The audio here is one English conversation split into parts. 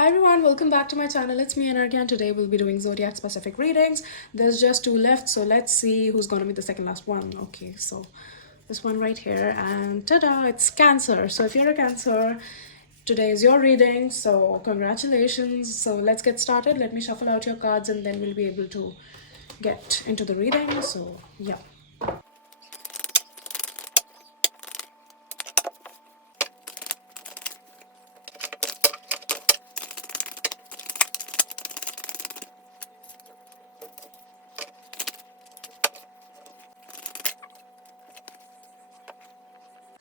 Hi everyone, welcome back to my channel. It's me Anarkya and today we'll be doing zodiac specific readings. There's just two left, so let's see who's gonna be the second last one. Okay, so this one right here, and ta-da, it's Cancer. So if you're a Cancer, today is your reading, so congratulations. So let's get started. Let me shuffle out your cards and then we'll be able to get into the reading. So yeah.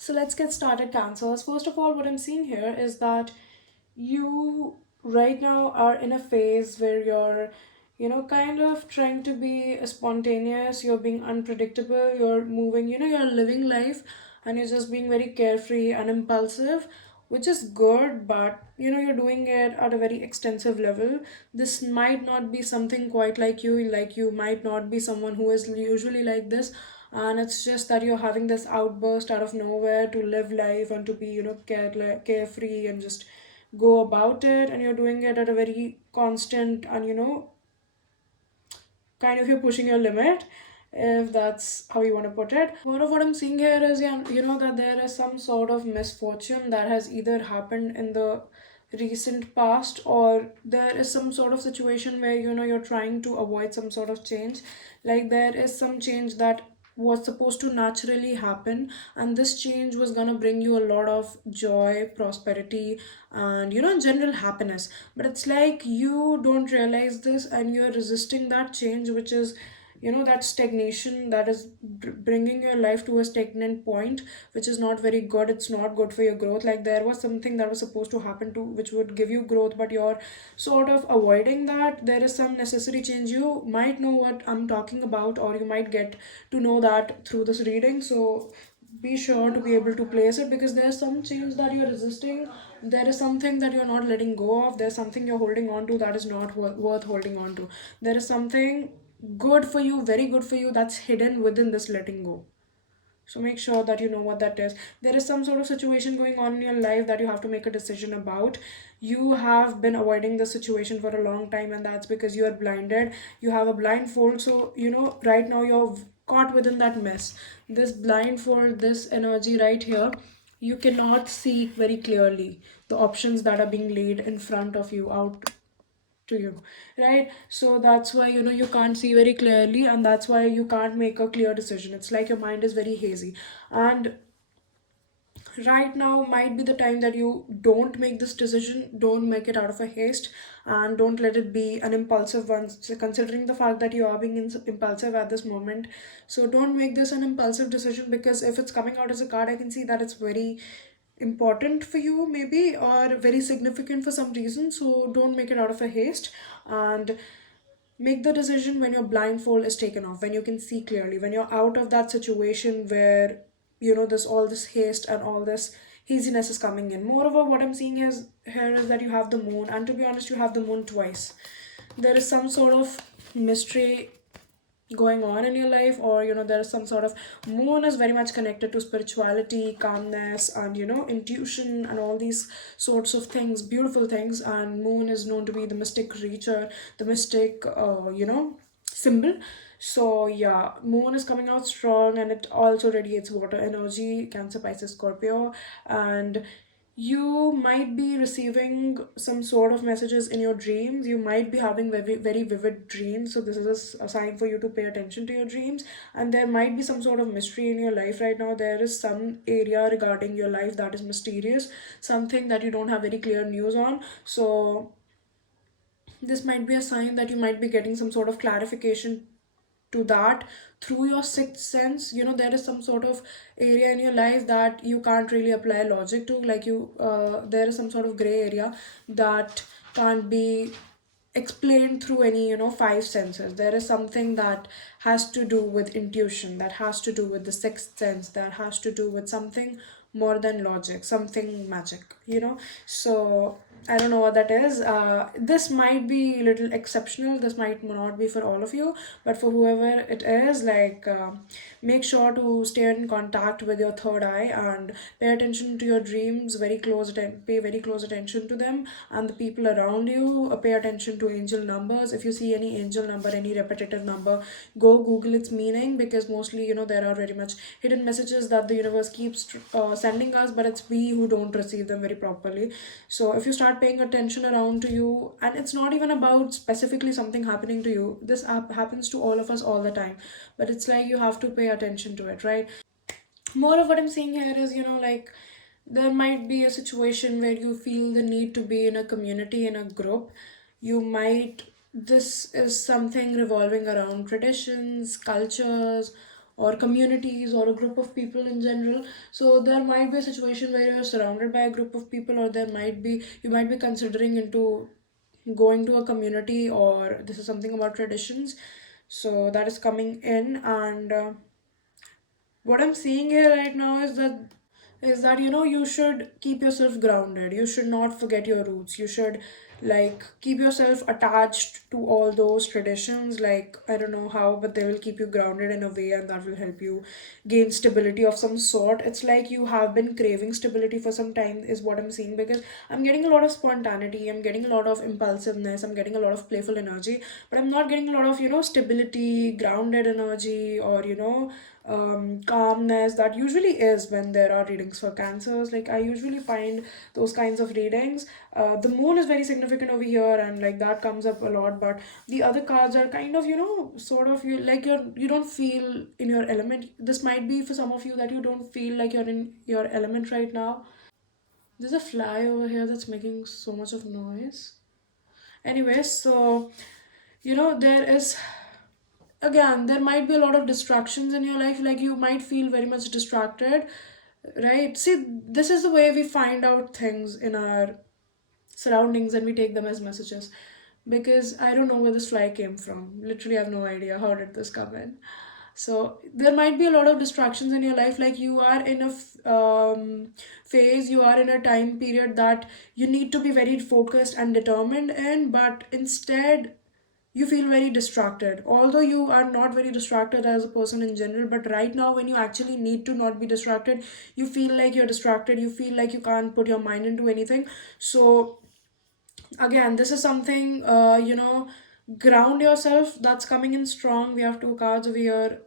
So let's get started, Cancers. First of all, what I'm seeing here is that you right now are in a phase where you're, kind of trying to be spontaneous, you're being unpredictable, you're moving, you're living life and you're just being very carefree and impulsive, which is good, but you're doing it at a very extensive level. This might not be something quite like you might not be someone who is usually like this, and it's just that you're having this outburst out of nowhere to live life and to be carefree and just go about it, and you're doing it at a very constant and kind of you're pushing your limit, if that's how you want to put it. More of what I'm seeing here is, yeah, that there is some sort of misfortune that has either happened in the recent past, or there is some sort of situation where you're trying to avoid some sort of change. Like there is some change that was supposed to naturally happen, and this change was gonna bring you a lot of joy, prosperity, and general happiness. But it's like you don't realize this and you're resisting that change, which is that stagnation that is bringing your life to a stagnant point, which is not very good. It's not good for your growth. Like there was something that was supposed to happen to which would give you growth, but you're sort of avoiding that. There is some necessary change. You might know what I'm talking about, or you might get to know that through this reading. So be sure to be able to place it, because there's some change that you're resisting. There is something that you're not letting go of. There's something you're holding on to that is not worth holding on to. There is something good for you, very good for you, that's hidden within this letting go. So make sure that you know what that is. There is some sort of situation going on in your life that you have to make a decision about. You have been avoiding the situation for a long time, and that's because you are blinded. You have a blindfold. So, right now you're caught within that mess. This blindfold, this energy right here, you cannot see very clearly the options that are being laid in front of you out to you, right? So that's why you can't see very clearly, and that's why you can't make a clear decision. It's like your mind is very hazy, and right now might be the time that you don't make this decision. Don't make it out of a haste, and don't let it be an impulsive one, so considering the fact that you are being impulsive at this moment. So don't make this an impulsive decision, because if it's coming out as a card, I can see that it's very important for you maybe, or very significant for some reason. So don't make it out of a haste, and make the decision when your blindfold is taken off, when you can see clearly, when you're out of that situation where this all this haste and all this haziness is coming in. Moreover, what I'm seeing is here is that you have the moon, and to be honest, you have the moon twice. There is some sort of mystery going on in your life, or there is some sort of, moon is very much connected to spirituality, calmness, and intuition and all these sorts of things, beautiful things. And moon is known to be the mystic creature, the mystic symbol. So yeah, moon is coming out strong, and it also radiates water energy, Cancer, Pisces, Scorpio. And you might be receiving some sort of messages in your dreams. You might be having very, very vivid dreams. So this is a sign for you to pay attention to your dreams. And there might be some sort of mystery in your life right now. There is some area regarding your life that is mysterious, something that you don't have very clear news on. So this might be a sign that you might be getting some sort of clarification to that through your sixth sense. There is some sort of area in your life that you can't really apply logic to. Like there is some sort of gray area that can't be explained through any five senses. There is something that has to do with intuition, that has to do with the sixth sense, that has to do with something more than logic, something magic. So I don't know what that is. This might be a little exceptional. This might not be for all of you, but for whoever it is, make sure to stay in contact with your third eye and pay attention to your dreams. Pay very close attention to them and the people around you. Pay attention to angel numbers. If you see any angel number, any repetitive number, go Google its meaning, because mostly, there are very much hidden messages that the universe keeps sending us, but it's we who don't receive them very properly. So if you start paying attention around to you, and it's not even about specifically something happening to you, this happens to all of us all the time, but it's like you have to pay attention to it, right? More of what I'm seeing here is, there might be a situation where you feel the need to be in a community, in a group. You might, this is something revolving around traditions, cultures, or communities, or a group of people in general. So there might be a situation where you're surrounded by a group of people, or you might be considering into going to a community, or this is something about traditions. So that is coming in, and what I'm seeing here right now is that you should keep yourself grounded. You should not forget your roots. You should keep yourself attached to all those traditions. Like, I don't know how, but they will keep you grounded in a way, and that will help you gain stability of some sort. It's like you have been craving stability for some time, is what I'm seeing, because I'm getting a lot of spontaneity, I'm getting a lot of impulsiveness, I'm getting a lot of playful energy, but I'm not getting a lot of stability, grounded energy, or calmness that usually is when there are readings for cancers. Like, I usually find those kinds of readings, the moon is very significant over here, and like that comes up a lot, but the other cards are kind of sort of, you don't feel in your element. This might be for some of you that you don't feel like you're in your element right now. There's a fly over here that's making so much of noise. Anyways, so there is, again, there might be a lot of distractions in your life. Like, you might feel very much distracted, right? See, this is the way we find out things in our surroundings, and we take them as messages, because I don't know where this fly came from. Literally, I have no idea how did this come in. So there might be a lot of distractions in your life. Like, you are in a phase, you are in a time period that you need to be very focused and determined in, but instead you feel very distracted, although you are not very distracted as a person in general. But right now, when you actually need to not be distracted, you feel like you're distracted, you feel like you can't put your mind into anything. So again, this is something, ground yourself, that's coming in strong. We have two cards over here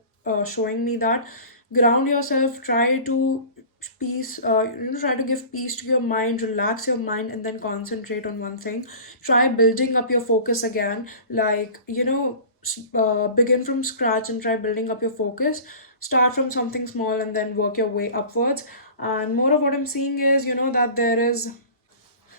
showing me that ground yourself, try to try to give peace to your mind, relax your mind, and then concentrate on one thing. Try building up your focus again, begin from scratch and try building up your focus. Start from something small and then work your way upwards. And more of what I'm seeing is, that there is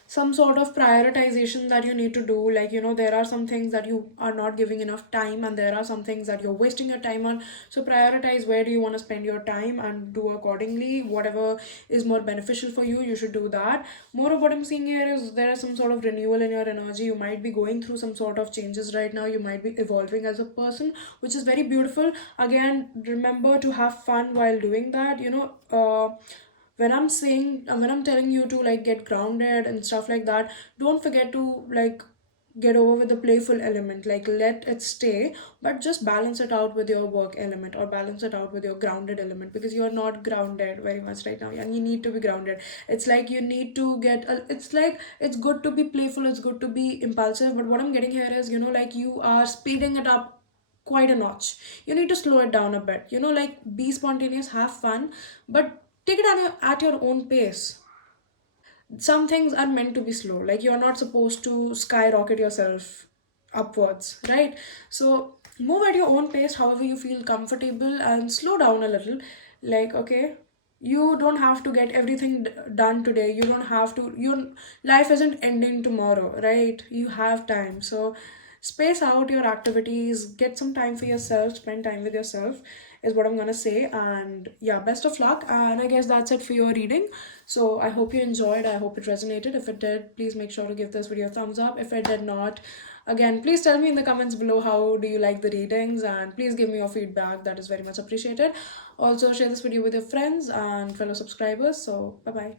some sort of prioritization that you need to do. Like, there are some things that you are not giving enough time, and there are some things that you're wasting your time on. So prioritize where do you want to spend your time and do accordingly. Whatever is more beneficial for you, you should do that. More of what I'm seeing here is there is some sort of renewal in your energy. You might be going through some sort of changes right now. You might be evolving as a person, which is very beautiful. Again, remember to have fun while doing that. When I'm telling you to like get grounded and stuff like that, don't forget to like get over with the playful element, like let it stay, but just balance it out with your work element, or balance it out with your grounded element, because you're not grounded very much right now, and you need to be grounded. It's like you need to it's like it's good to be playful, it's good to be impulsive, but what I'm getting here is, like you are speeding it up quite a notch. You need to slow it down a bit, like be spontaneous, have fun, but take it at your own pace. Some things are meant to be slow. Like, you're not supposed to skyrocket yourself upwards, right? So move at your own pace, however you feel comfortable, and slow down a little. Like, okay, you don't have to get everything done today. You don't have to, your life isn't ending tomorrow, right? You have time. So space out your activities, get some time for yourself, spend time with yourself, is what I'm gonna say. And yeah, best of luck. And I guess that's it for your reading. So I hope you enjoyed. I hope it resonated. If it did, please make sure to give this video a thumbs up. If it did not, again, please tell me in the comments below how do you like the readings, and please give me your feedback. That is very much appreciated. Also, share this video with your friends and fellow subscribers. So bye bye.